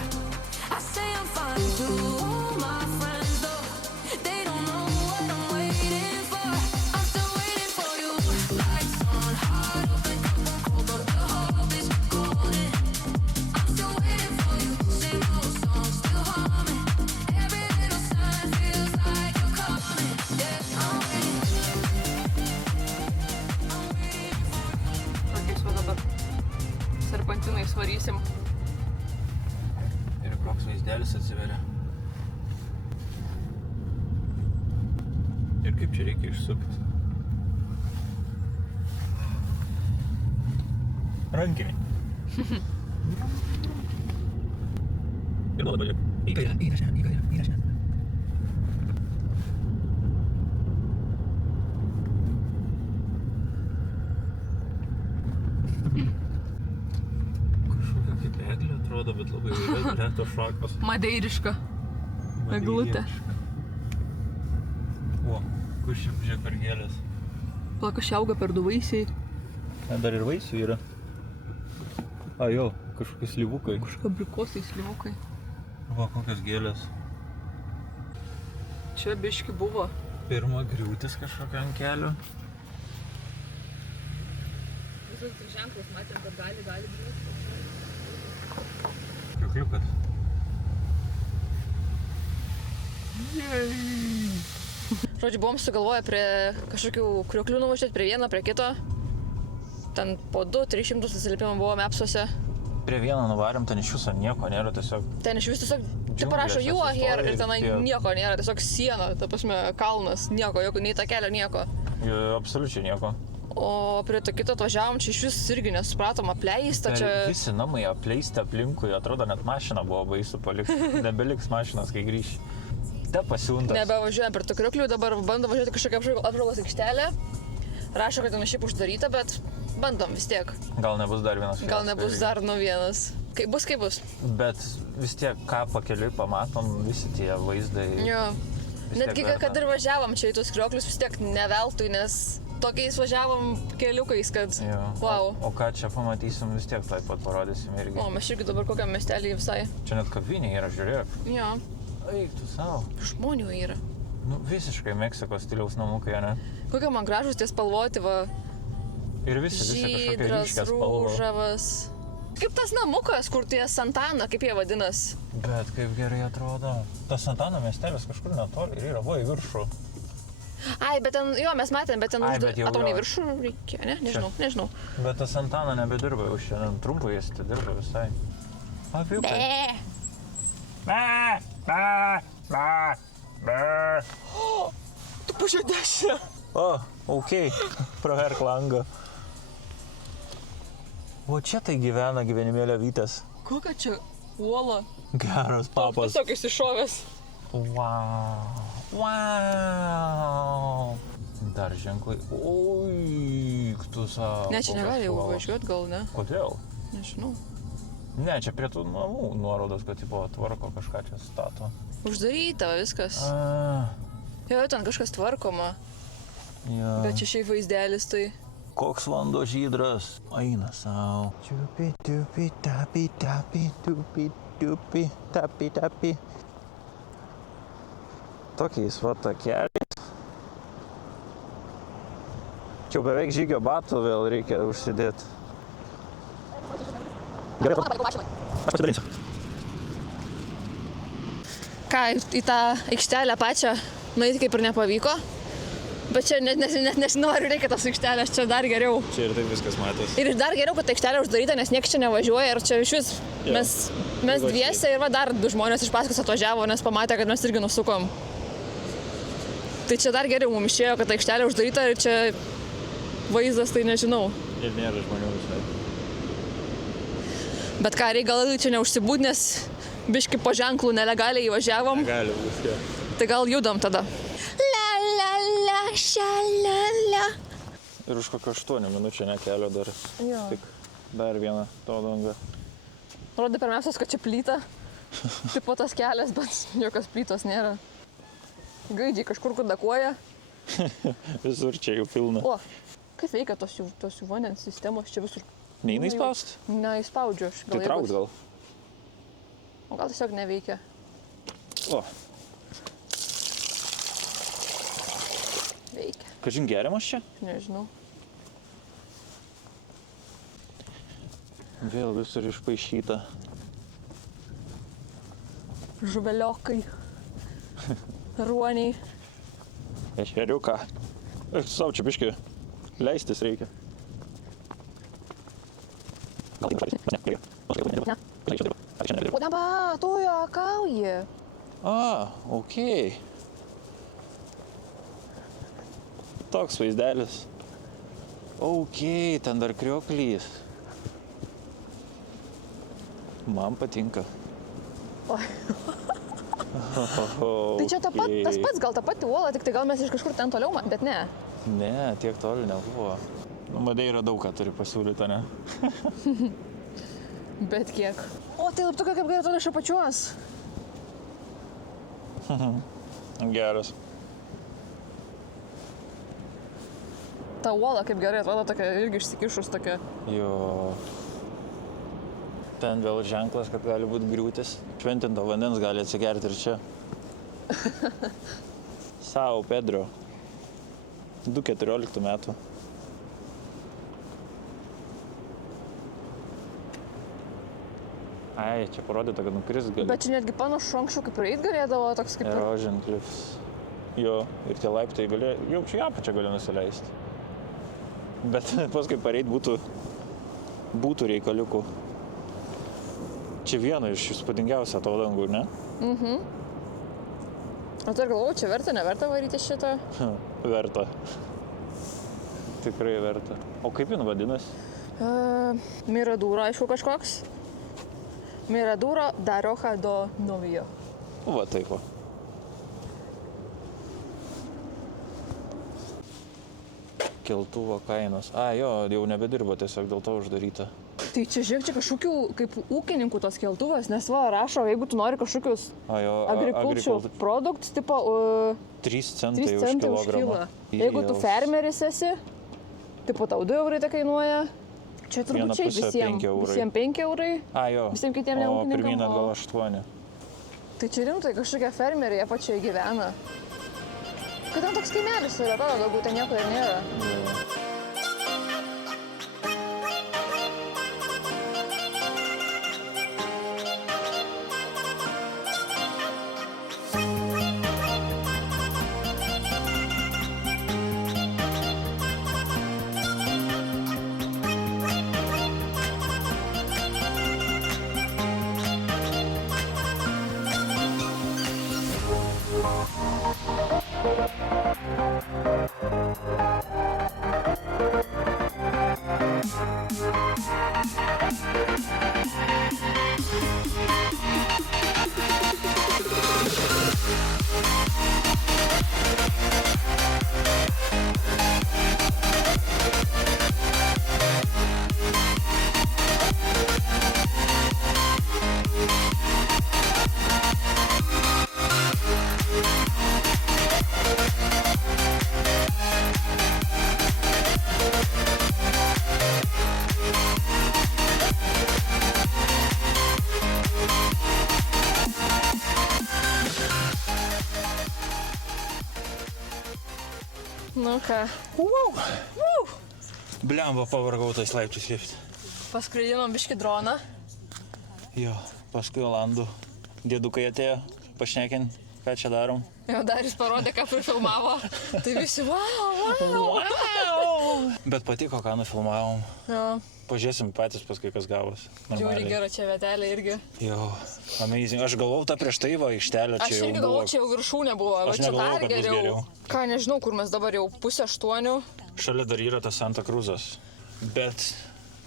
I say I'm fine to all my friends though. They don't know what I'm waiting for. I'm still waiting for you. Lights on, heart open, cold, but the hope is golden. I'm still waiting for you. Same old song, still humming. Every little sign feels like you're coming. Yeah. tenais varysim. Ir koks vaizdelis atsiveria. Ir kaip čia reikia išsukti? Rankiniai. Ir nuolat važiuok. Į kairę, į dešinę. Kažkokia kaip eglė atrodo, bet labai reto šakos. Madeiriška. Eglutė. O, kur čia žiūrėk per gėlės? Plaka šiauga per 2 vaisiai. Dar ir vaisių yra. A, jo, kažkokie slyvukai. Kažkokie abrikosai, slyvukai. Va, kokios gėlės. Čia biški buvo. Pirma griūtis kažkokia ant kelio. Visus tik ženklus matėm, kad gali būti. Kriukliukas. Žodžiu, buvom sugalvoję prie kažkokių krioklių nuvažiuoti, prie vieno, prie kito. Ten po 200-300 atsiliepimų buvome apsuose. Prie vieno nuvarėm, ten iš viso nieko nėra, tiesiog... Ten iš vis tiesiog, čia Džiunglėse parašo you are here sustoja ir tenai ir tiek. nieko nėra, tiesiog siena, ta prasme, kalnas, nieko, nei ta kelio, nieko. Absoliučiai nieko. O prie to kito atvažiavom, čia iš vis irgi nesupratom, apleista čia. Visi namai apleisti aplinkui, atrodo, net mašiną buvo baisu palikti. Nebeliks mašinas, kai grįši. Te pasiuntas. Nebevažiuojam prie tų krioklių, dabar bandom važiuoti kažkokią apžvalgos aikštelę. Rašo, kad ten šiaip uždaryta, bet bandom vis tiek. Gal nebus dar vienas. Gal nebus dar vienas. Kaip bus. Bet vis tiek, ką pakeliui pamatom, visi tie vaizdai. Jo. vis Netgi, tiek kad verta. ir važiavom čia į tuos krioklius, vis tiek neveltui, nes tokiais važiavom keliukais, kad Jo. wow. O ką čia pamatysim, vis tiek taip pat parodysim irgi. O, mes irgi dabar kokiam miestelį visai. Čia net kavinė yra, žiūrėk. Jo, Eik tu savo. žmonių yra. Nu, visiškai Meksikos stiliaus namukai, ne? Kokie man gražus tie spalvoti, va. Ir visi kažkokia Žydras, ryškia spalva. rūžavas. Kaip tas namukas, kur tie Santana, kaip jie vadinas. Bet kaip gerai atrodo. Tas Santana miestelis kažkur netoli ir yra, va į viršų. Ai, bet ten, jo, mes matėm, bet ten Ai, bet jau Atau ne jo. viršų reikia, ne? Nežinau. Bet tas Santana nebedirba jau šiandien, trumpai jis tai dirba visai. Apiukai. Tu pušė dešinę. O, okei, praverk langą. O čia tai gyvena gyvenimėlio Vytas. Kokia čia uola? Geras papas. Tiesiog išsišovęs. Wow. Dar ženklai. Oi, tu savo. Ne, čia negali jau važiuoti, gal ne? Kodėl? Nežinau. Ne, čia prie tų namų nuorodos, kad tipo tvarko kažką čia stato. Uždaryta viskas. Jo, ten kažkas tvarkoma. Ja. Bet čia šiaip vaizdelis tai. Koks vanduo žydras. Eina savo. Čiupi, tupi, tapi, tapi, tupi, tupi, tapi, tapi. Tokiais va takeliais. Čia jau beveik žygio batų vėl reikia užsidėti. Gerai, aš pasidalinsiu. Ką, į tą aikštelę pačią nueiti kaip ir nepavyko. Bet čia net nežinau, ar reikia tos aikštelės, čia dar geriau. Čia ir taip viskas matės. Ir dar geriau, kad aikštelė uždaryta, nes niekas čia nevažiuoja ir čia iš vis mes dviese ir va dar 2 žmonės iš paskos atvažiavo, nes pamatė, kad mes irgi nusukom. Tai čia dar geriau mums išėjo, kad aikštelė uždaryta ir čia vaizdas, tai nežinau. Ir nėra žmonių visai. Bet ką, gal čia neužsibūd, nes biški po ženklų nelegaliai įvažiavom. Gali būti. Tai gal judam tada. La la la, šalala. Ir už kokio 8 minučių nekelio dar. Jo. Tik dar vieną to dangą. Rodo pirmiausias, kad čia plyta. Taip po tas kelias, bet jokios plytos nėra. Gaidžiai kažkur kudakuoja. Visur čia jau pilna. O, kaip veikia tos jų vandens sistemos čia visur? Neina įspaust? Neįspaudžiu aš. Tai traukt gal. O gal tiesiog neveikia. O, Veikia. kažin geriamas čia? Nežinau. Vėl visur išpaišyta. Žuveliokai. Ruoniai. Ešeriuką. Savo čia biškį leistis reikia. O dabar, tu juokauji. Okei. Toks vaizdelis. Okei, ten dar krioklys. Man patinka. Tai čia tas pats, gal ta pati uola, tik tai gal mes iš kažkur ten toliau, bet ne. Ne, tiek toli nebuvo. Madeira daug ką turi pasiūlyti, ne? Bet kiek. O, tai laiptukai kaip gerai atrodo iš apačios. Geras. Ta uola kaip gerai atrodo, tokia irgi išsikišus tokia. Jo. Ten vėl ženklas, kad gali būti griūtis. Šventinto vandens gali atsigerti ir čia. Sao Pedro. 2014 metų. Ai, čia parodyta, kad nukris gali. Bet čia netgi panašu anksčiau, kaip praeit galėdavo, toks kaip... Erosion cliffs. Jo, ir tie laiptai gali, jau čia į apačią gali nusileisti. Bet paskui pareit būtų reikaliukų. Čia viena iš įspūdingiausių atodangų, ne? O tai ir galvoju, čia verta, neverta varyti šitą? Verta. Tikrai verta. O kaip jin vadinasi? Miradūra, aišku, kažkoks. Miradūra da Roja do Novio. Va taip va. Keltuvo kainos. Jo, jau nebedirba, tiesiog dėl to uždaryta. Tai čia žiūrėk, čia kažkokių kaip ūkininkų tos keltuvas, nes va, rašo, jeigu tu nori kažkokius agriculture products, tipo 3 3 centai už centai už kilogramą. kilą. Jeigu tu fermeris esi, tipo tau 2 eurai tai kainuoja. Čia turbūt čia visiems 5 eurai. Jo. Visiems kitiems ne ūkininkam. O pirmyn atgal 8. Tai čia rimtai kažkokie fermeriai apačioje gyvena. Kad ten toks kaimelis yra, atrodo, daugiau ten nieko ir nėra. Nu ką. Blemba, pavargau tais laiptais lipti. Paskraidinom biškį droną. Jo, paskui Olandų dėdukai atėjo pašnekint, ką čia darom. Jo, dar jis parodė, ką prifilmavo. Tai visi, wow. Bet patiko, ką nufilmavom. Jo, Pažiūrėsim patys paskui, kas gavos. žiūri gera čia vietelė irgi. Jo, amazing. Aš galvojau, ta prieš tai va aikštelė Aš čia jau irgi buvo. galvoju, čia jau viršūnė buvo, va Aš čia negalvojau, dar kad bus geriau. Ką, nežinau, kur mes dabar jau 7:30. Šalia dar yra tas Santa Cruzas. Bet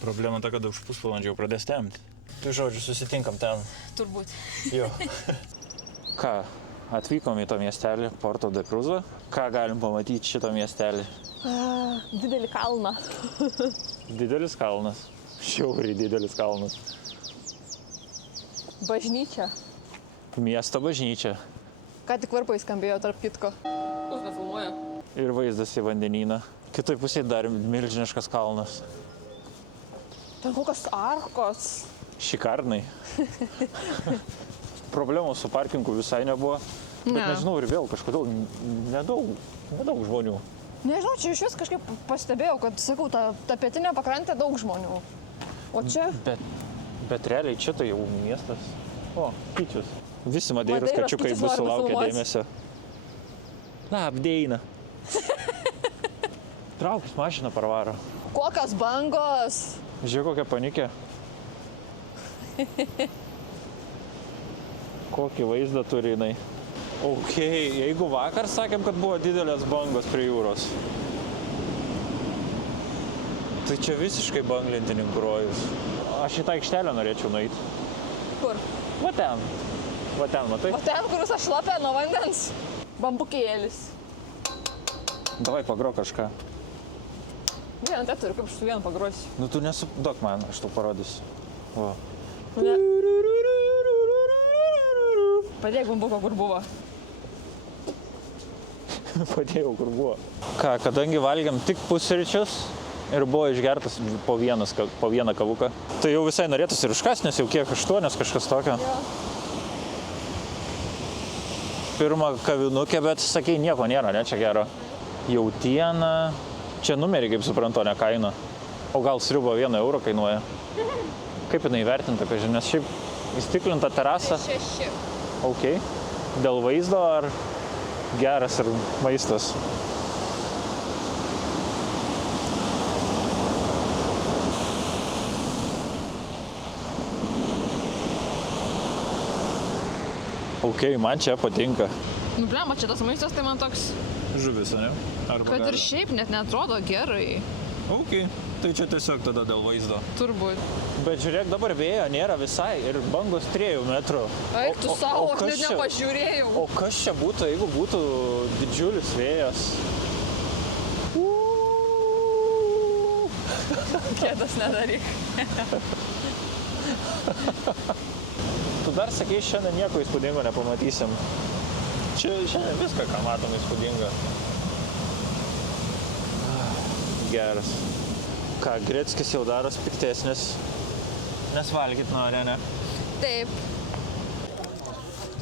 problema ta, kad už pusvalandžio jau pradės temti. Tai žodžiu, susitinkam ten. Turbūt. Jo. Ką, atvykom į tą miestelį, Porto de Cruzą. Ką galim pamatyti šitą miestelį? Didelį kalną. Didelis kalnas. Šiauriai didelis kalnas. Bažnyčia. Miesto bažnyčia. Ką tik varpai skambėjo tarp kitko. Kas nefilmuoja? Ir vaizdas į vandenyną. Kitoj pusėje dar milžiniškas kalnas. Ten kokios arkos. Šikarnai. Problemų su parkingu visai nebuvo. Bet Ne. nežinau, ir vėl kažkodėl nedaug žmonių. Nežinau, čia iš vis kažkaip pastebėjau, kad, sakau, ta pietinė pakrantė daug žmonių. O čia? Bet realiai čia tai jau miestas. O, Kyčius. Visi Madeiros Madeiros kačiukai Kyčius bus nori sulaukę nufilmuot. dėmesio. Apdeina. Traukis mašiną parvaro. Kokios bangos. Žiūrėk, kokia panikė. Kokį vaizdą turi jinai. Ok, jeigu vakar sakėm, kad buvo didelės bangos prie jūros, tai čia visiškai banglentininkų rojus. Aš į tą aikštelę norėčiau nueiti. Kur? Va ten, matai? O ten, kur aš šlapė nuo vandens. Bambukėlis. Davai pagrok kažką. Vieną te turiu, kaip aš su vienu pagrosiu. Nu tu nesupdok man, aš tau parodysiu. O. Ne. Padėk bambuko, kur buvo. Padėjau, kur buvo. Ką, kadangi valgiam tik pusryčius ir buvo išgertas po vieną kavuką, tai jau visai norėtųsi ir užkas, nes jau kiek 8 kažkas tokio. Jo. Pirmą kavinukę, bet sakei, nieko nėra, ne, čia gero. Jautiena. Čia numerį, kaip suprantu, ne kaina. O gal sriuba 1 eurą kainuoja? Kaip jinai vertinta, kažin, nes šiaip įstiklinta terasa. 6. Ok. Dėl vaizdo ar geras ir maistas? Ok, man čia patinka. Nu, blema, čia tas maistas, tai man toks, Žuvis, ne? Arba kad ir šiaip net netrodo gerai. Ok, tai čia tiesiog tada dėl vaizdo. Turbūt. Bet žiūrėk, dabar vėjo nėra visai ir bangos 3 metrų. Eik tu savo, aš kas net čia- nepažiūrėjau. O kas čia būtų, jeigu būtų didžiulis vėjas? Kėdas nedaryk. Tu dar sakei, šiandien nieko įspūdingo nepamatysim. Čia šiandien viską, ką matom, įspūdinga. Geras. Ką, Greckis jau daros piktesnis, nes valgyt nori, ne? Taip.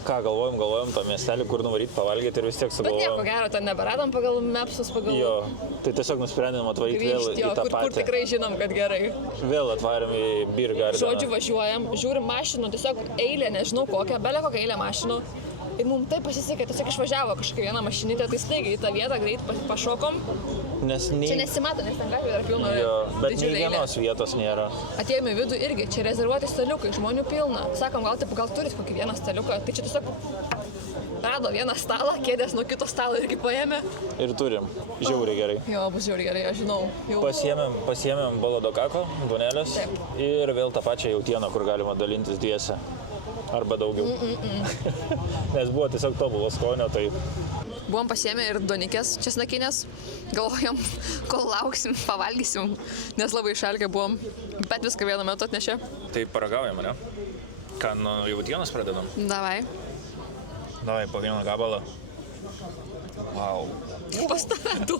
Ką, galvojom tą miestelį, kur nuvaryti pavalgyti ir vis tiek Bet nieko sugalvojom. gero, ten neberadom pagal mapsus, pagal Jo, tai tiesiog nusprendėm atvaryti vėl grįžti, jo, į tą kur patį. tikrai žinom, kad gerai. Vėl atvarėm į Beer Gardeną. Žodžiu, važiuojam, žiūrim mašinų, tiesiog eilė, nežinau kokią, belė kokią eilę mašinų. Ir mums taip pasisekė, tiesiog išvažiavo kažkokia viena mašinytė, tai staigiai į tą vietą greit pašokom. Nes Čia nei... nesimato, nes ten gatvė yra pilna Jo, bet nei didžiulė eilė. vienos vietos nėra. Atėjome į vidų irgi, čia rezervuoti staliukai, žmonių pilna. Sakom, gal turit kokį vieną staliuką, tai čia tiesiog rado vieną stalą, kėdės nuo kito stalo irgi paėmė. Ir turim. Žiauriai gerai. Jo, bus žiauriai gerai, aš žinau. Jau... Pasiėmėm balodokako, duonelės Taip. ir vėl tą pačią jautieną, kur galima dalintis dviese. Arba daugiau. Nes buvo tiesiog tobulo skonio, tai Buvom pasiėmę ir donikės česnakinės, galvojom, kol lauksim, pavalgysim, nes labai išalkę buvom, bet viską vienu metu atnešė. tai paragaujam, ne? Ką, nuo jautienos pradedam? Davai. Davai, po vieną gabalą. Vau. Pas tave tu.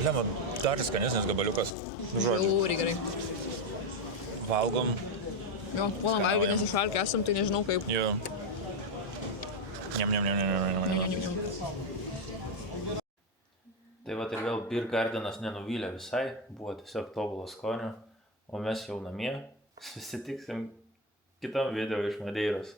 Blema, dar skanesnis gabaliukas. Žodžiu. Žiauriai gerai. Valgom. Jo, puolam valgyti, nes išalkę esam, tai nežinau kaip. Jo. Niam. Tai va ir vėl Beer Gardenas nenuvylė visai, buvo tiesiog tobulo skonio, o mes jau namie susitiksim kitam video iš Madeiros.